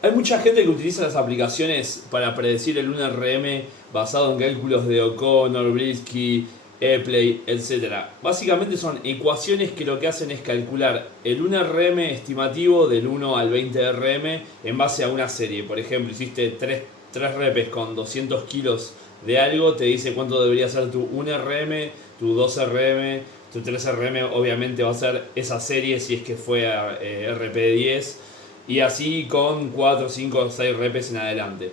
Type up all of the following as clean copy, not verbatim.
Hay mucha gente que utiliza las aplicaciones para predecir el 1RM basado en cálculos de O'Connor, Britsky, Epley, etc. Básicamente son ecuaciones que lo que hacen es calcular el 1RM estimativo del 1 al 20RM en base a una serie. Por ejemplo, hiciste 3 repes con 200 kilos de algo, te dice cuánto debería ser tu 1RM, tu 2RM, tu 3RM. Obviamente va a ser esa serie si es que fue RP10 y así con 4, 5, 6 repes en adelante.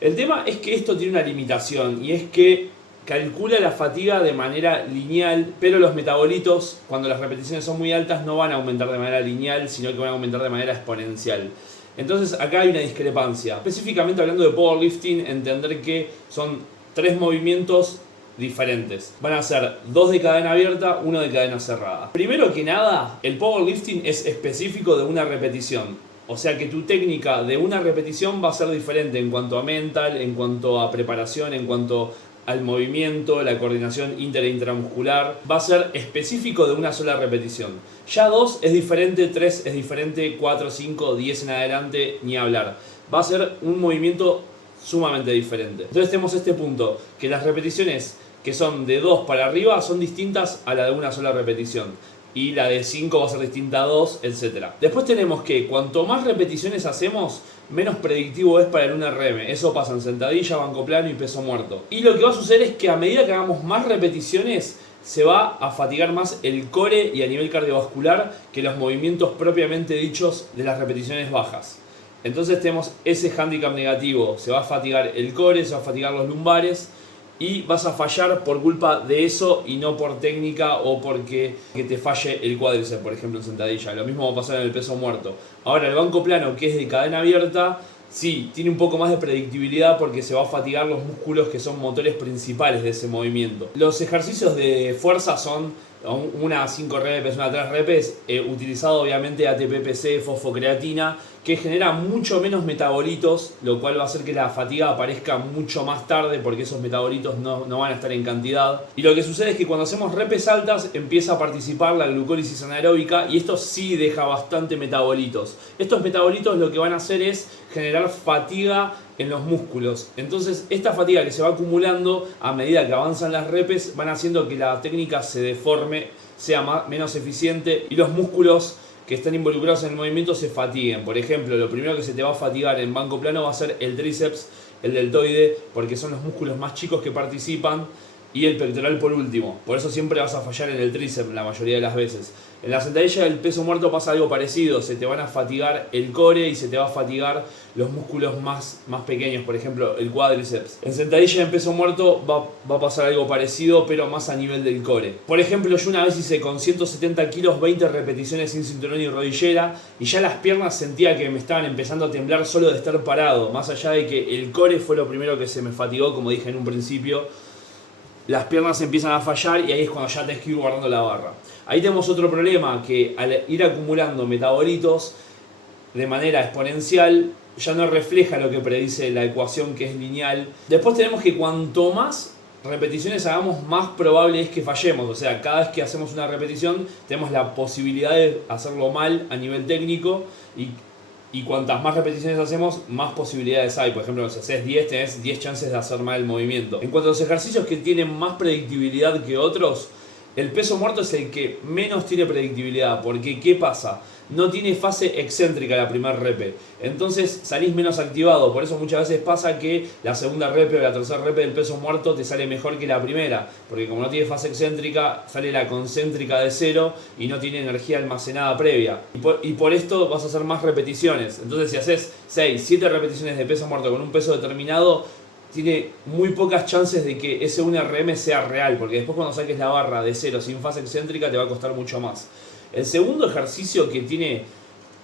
El tema es que esto tiene una limitación y es que calcula la fatiga de manera lineal, pero los metabolitos, cuando las repeticiones son muy altas, no van a aumentar de manera lineal, sino que van a aumentar de manera exponencial. Entonces acá hay una discrepancia. Específicamente hablando de powerlifting, entender que son 3 movimientos diferentes. Van a ser 2 de cadena abierta, 1 de cadena cerrada. Primero que nada, el powerlifting es específico de una repetición. O sea que tu técnica de una repetición va a ser diferente en cuanto a mental, en cuanto a preparación, en cuanto al movimiento, la coordinación inter e intramuscular. Va a ser específico de una sola repetición. Ya 2 es diferente, 3 es diferente, 4, 5, 10 en adelante, ni hablar. Va a ser un movimiento sumamente diferente. Entonces tenemos este punto, que las repeticiones que son de 2 para arriba son distintas a la de una sola repetición. Y la de 5 va a ser distinta a 2, etc. Después tenemos que cuanto más repeticiones hacemos, menos predictivo es para el 1RM. Eso pasa en sentadilla, banco plano y peso muerto. Y lo que va a suceder es que a medida que hagamos más repeticiones, se va a fatigar más el core y a nivel cardiovascular que los movimientos propiamente dichos de las repeticiones bajas. Entonces tenemos ese hándicap negativo. Se va a fatigar el core, se va a fatigar los lumbares y vas a fallar por culpa de eso y no por técnica o porque que te falle el cuádriceps, por ejemplo, en sentadilla. Lo mismo va a pasar en el peso muerto. Ahora, el banco plano, que es de cadena abierta, sí, tiene un poco más de predictibilidad porque se va a fatigar los músculos que son motores principales de ese movimiento. Los ejercicios de fuerza son una 5 repes, una 3 repes, utilizado obviamente ATP-PC, fosfocreatina, que genera mucho menos metabolitos, lo cual va a hacer que la fatiga aparezca mucho más tarde porque esos metabolitos no van a estar en cantidad. Y lo que sucede es que cuando hacemos repes altas empieza a participar la glucólisis anaeróbica y esto sí deja bastante metabolitos. Estos metabolitos lo que van a hacer es generar fatiga en los músculos. Entonces esta fatiga que se va acumulando a medida que avanzan las repes van haciendo que la técnica se deforme, sea menos eficiente y los músculos que están involucrados en el movimiento se fatiguen. Por ejemplo, lo primero que se te va a fatigar en banco plano va a ser el tríceps, el deltoide, porque son los músculos más chicos que participan, y el pectoral por último. Por eso siempre vas a fallar en el tríceps la mayoría de las veces. En la sentadilla del peso muerto pasa algo parecido. Se te van a fatigar el core y se te va a fatigar los músculos más pequeños, por ejemplo el cuádriceps. En sentadilla en peso muerto va a pasar algo parecido, pero más a nivel del core. Por ejemplo, yo una vez hice con 170 kilos 20 repeticiones sin cinturón y rodillera y ya las piernas sentía que me estaban empezando a temblar solo de estar parado. Más allá de que el core fue lo primero que se me fatigó, como dije en un principio, las piernas empiezan a fallar y ahí es cuando ya tenés que ir guardando la barra. Ahí tenemos otro problema, que al ir acumulando metabolitos de manera exponencial ya no refleja lo que predice la ecuación, que es lineal. Después tenemos que cuanto más repeticiones hagamos, más probable es que fallemos. O sea, cada vez que hacemos una repetición tenemos la posibilidad de hacerlo mal a nivel técnico y cuantas más repeticiones hacemos, más posibilidades hay. Por ejemplo, si haces 10, tenés 10 chances de hacer mal el movimiento. En cuanto a los ejercicios que tienen más predictibilidad que otros, el peso muerto es el que menos tiene predictibilidad. Porque, ¿qué pasa? No tiene fase excéntrica la primera repe. Entonces salís menos activado. Por eso muchas veces pasa que la segunda repe o la tercera repe del peso muerto te sale mejor que la primera. Porque como no tiene fase excéntrica, sale la concéntrica de cero y no tiene energía almacenada previa. Y por esto vas a hacer más repeticiones. Entonces si haces 6, 7 repeticiones de peso muerto con un peso determinado, tiene muy pocas chances de que ese 1RM sea real. Porque después cuando saques la barra de cero sin fase excéntrica te va a costar mucho más. El segundo ejercicio que tiene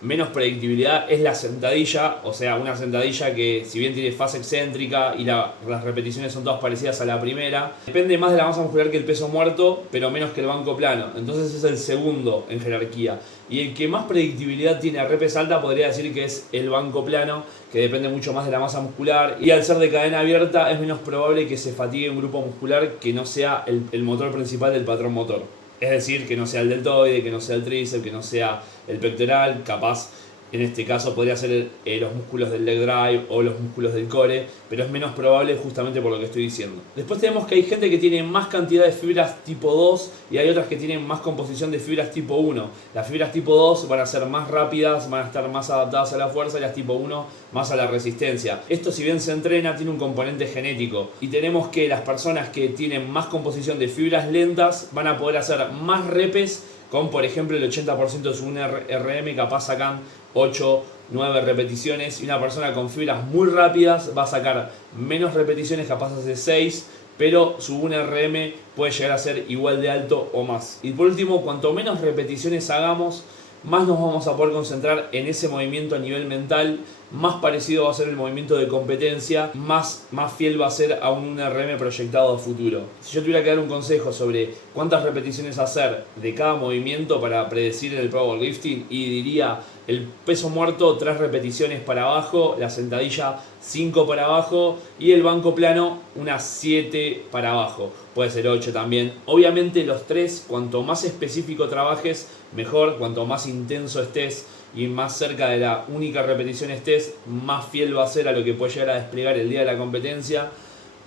menos predictibilidad es la sentadilla, o sea, una sentadilla que si bien tiene fase excéntrica y las repeticiones son todas parecidas a la primera, depende más de la masa muscular que el peso muerto, pero menos que el banco plano. Entonces es el segundo en jerarquía. Y el que más predictibilidad tiene a repes alta podría decir que es el banco plano, que depende mucho más de la masa muscular. Y al ser de cadena abierta es menos probable que se fatigue un grupo muscular que no sea el motor principal del patrón motor. Es decir, que no sea el deltoide, que no sea el tríceps, que no sea el pectoral, capaz En este caso podría ser los músculos del leg drive o los músculos del core, pero es menos probable justamente por lo que estoy diciendo. Después tenemos que hay gente que tiene más cantidad de fibras tipo 2 y hay otras que tienen más composición de fibras tipo 1. Las fibras tipo 2 van a ser más rápidas, van a estar más adaptadas a la fuerza, y las tipo 1 más a la resistencia. Esto, si bien se entrena, tiene un componente genético, y tenemos que las personas que tienen más composición de fibras lentas van a poder hacer más repes con, por ejemplo, el 80% de su RM, capaz sacan 8, 9 repeticiones, y una persona con fibras muy rápidas va a sacar menos repeticiones, capaz hace 6, pero su 1RM puede llegar a ser igual de alto o más. Y por último, cuanto menos repeticiones hagamos, más nos vamos a poder concentrar en ese movimiento a nivel mental, más parecido va a ser el movimiento de competencia, más fiel va a ser a un RM proyectado a futuro. Si yo tuviera que dar un consejo sobre cuántas repeticiones hacer de cada movimiento para predecir en el powerlifting, y diría el peso muerto 3 repeticiones para abajo, la sentadilla 5 para abajo y el banco plano unas 7 para abajo. Puede ser 8 también. Obviamente los 3, cuanto más específico trabajes, mejor. Cuanto más intenso estés y más cerca de la única repetición estés, más fiel va a ser a lo que puede llegar a desplegar el día de la competencia.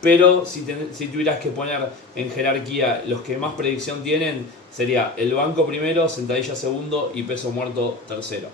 Pero si tuvieras que poner en jerarquía los que más predicción tienen, sería el banco primero, sentadilla segundo y peso muerto tercero.